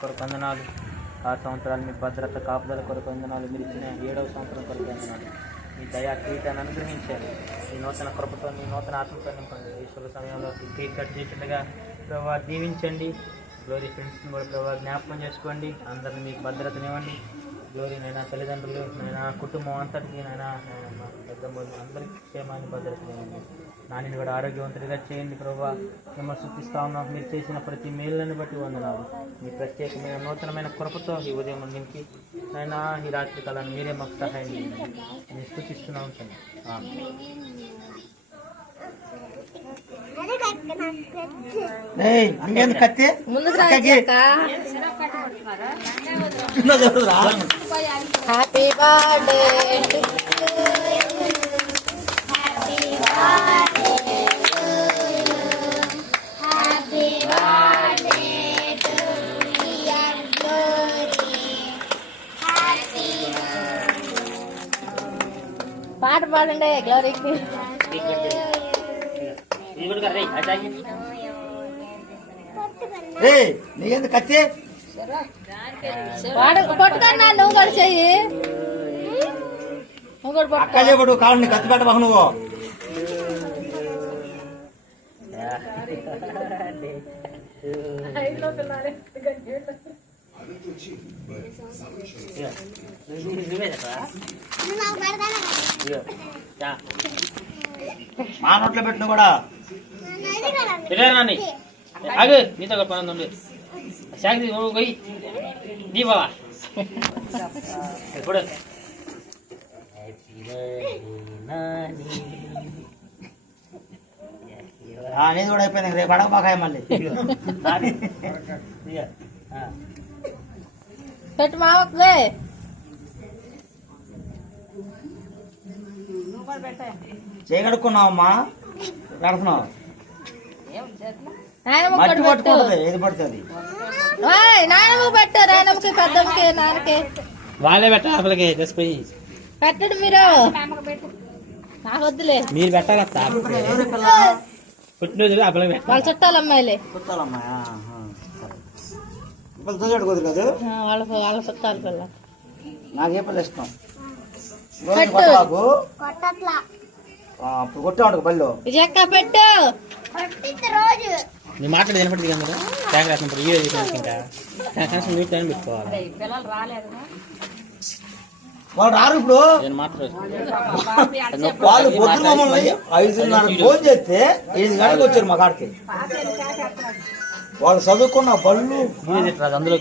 కొరకు వందనాలు. 6 సంవత్సరాలు మీ భద్రత కాపుదల కొరకు వందనాలు. మీరు ఇచ్చిన 7వ సంవత్సరం కొరకు వందనాలు. మీ దయా కిరీటాన్ని అనుగ్రహించారు. మీ నూతన కృపతో, మీ నూతన ఆత్మతో నింపండి. ఈ శుభ సమయంలో కేక్ కట్ చేసిండగా ప్రభావ దీవించండి. గ్లోరీ ఫ్రెండ్స్ని కూడా ప్రభావ జ్ఞాపకం చేసుకోండి. అందరిని మీకు భద్రతనివ్వండి. గ్లోరీ నైనా తల్లిదండ్రులు, నైనా కుటుంబం అంతటికి, నైనా మా పెద్దమ్మలు అందరికీ క్షేమాన్ని భద్రతనివ్వండి. నాని కూడా ఆరోగ్యవంతుడిగా చేయండి. ప్రభావ మిమ్మల్ని సూచిస్తా ఉన్నాం. మీరు చేసిన ప్రతి మేలుని బట్టి వందనాలు. మీ ప్రత్యేకమైన నూతనమైన కృపతో ఈ ఉదయం నింపి నైనా ఈ రాత్రి కాలాన్ని మీరే మాకు సహాయం చేయండి. నేను సూచిస్తూనే ఉంటాను. హ్యాపీ బర్త్డే పాట పాడండి గ్లోరీకి. నీకెందుకు కత్తి పట్టుకన్నా నువ్వు కూడా చెయ్యి. అక్కలేపడు కాళ్ళని కత్తి పెట్టబాకు నువ్వు. మా నోట్లో పెట్టిన కూడా ఆగు, నీతో పని ఉంది. శాఖ పోయి నీ బావా ఇప్పుడు నేను కూడా అయిపోయింది. రేపు అడగ బాగా మళ్ళీ పెట్టు మావక్లే. చేయగడుక్కున్నావమ్మా, కడుతున్నావు. మట్టి పట్టుకుంటుంది ఏది పడుతుంది. నాయనమ్మకి పెట్టు, నాయనమ్మకి పెద్దమ్మకి నాన్నకి వాళ్ళే పెట్ట అసలుకి తెసిపోయి పెట్టండి. మీరు నాకు వద్దులే, మీరు పెట్టాలి. పుట్టినరోజు అప్పలకి పెట్ట వాళ్ళ చుట్టాలు అమ్మాయిలే. చుట్టాలమ్మా చూసాడు కదా. వాళ్ళ వాళ్ళ చుట్టాలు పిల్ల. నాకే పిల్ల ఇష్టం. కొట్టాడు బల్లో విజయక్క పెట్టు. నీ మాట్లాడి వినపడింది కదా. ట్యాంక్ రాసినప్పుడు వీడియో తీసిన ఇంకా మీరు టైం పెట్టుకోవాలి. వాళ్ళు రారు ఇప్పుడు. నేను మాట్లాడు వాళ్ళు పొద్దున మమ్మల్ని 5:30 ఫోన్ చేస్తే 5 గంటలకు వచ్చారు మా కాడికి. వాళ్ళు చదువుకున్న బళ్ళు అందులో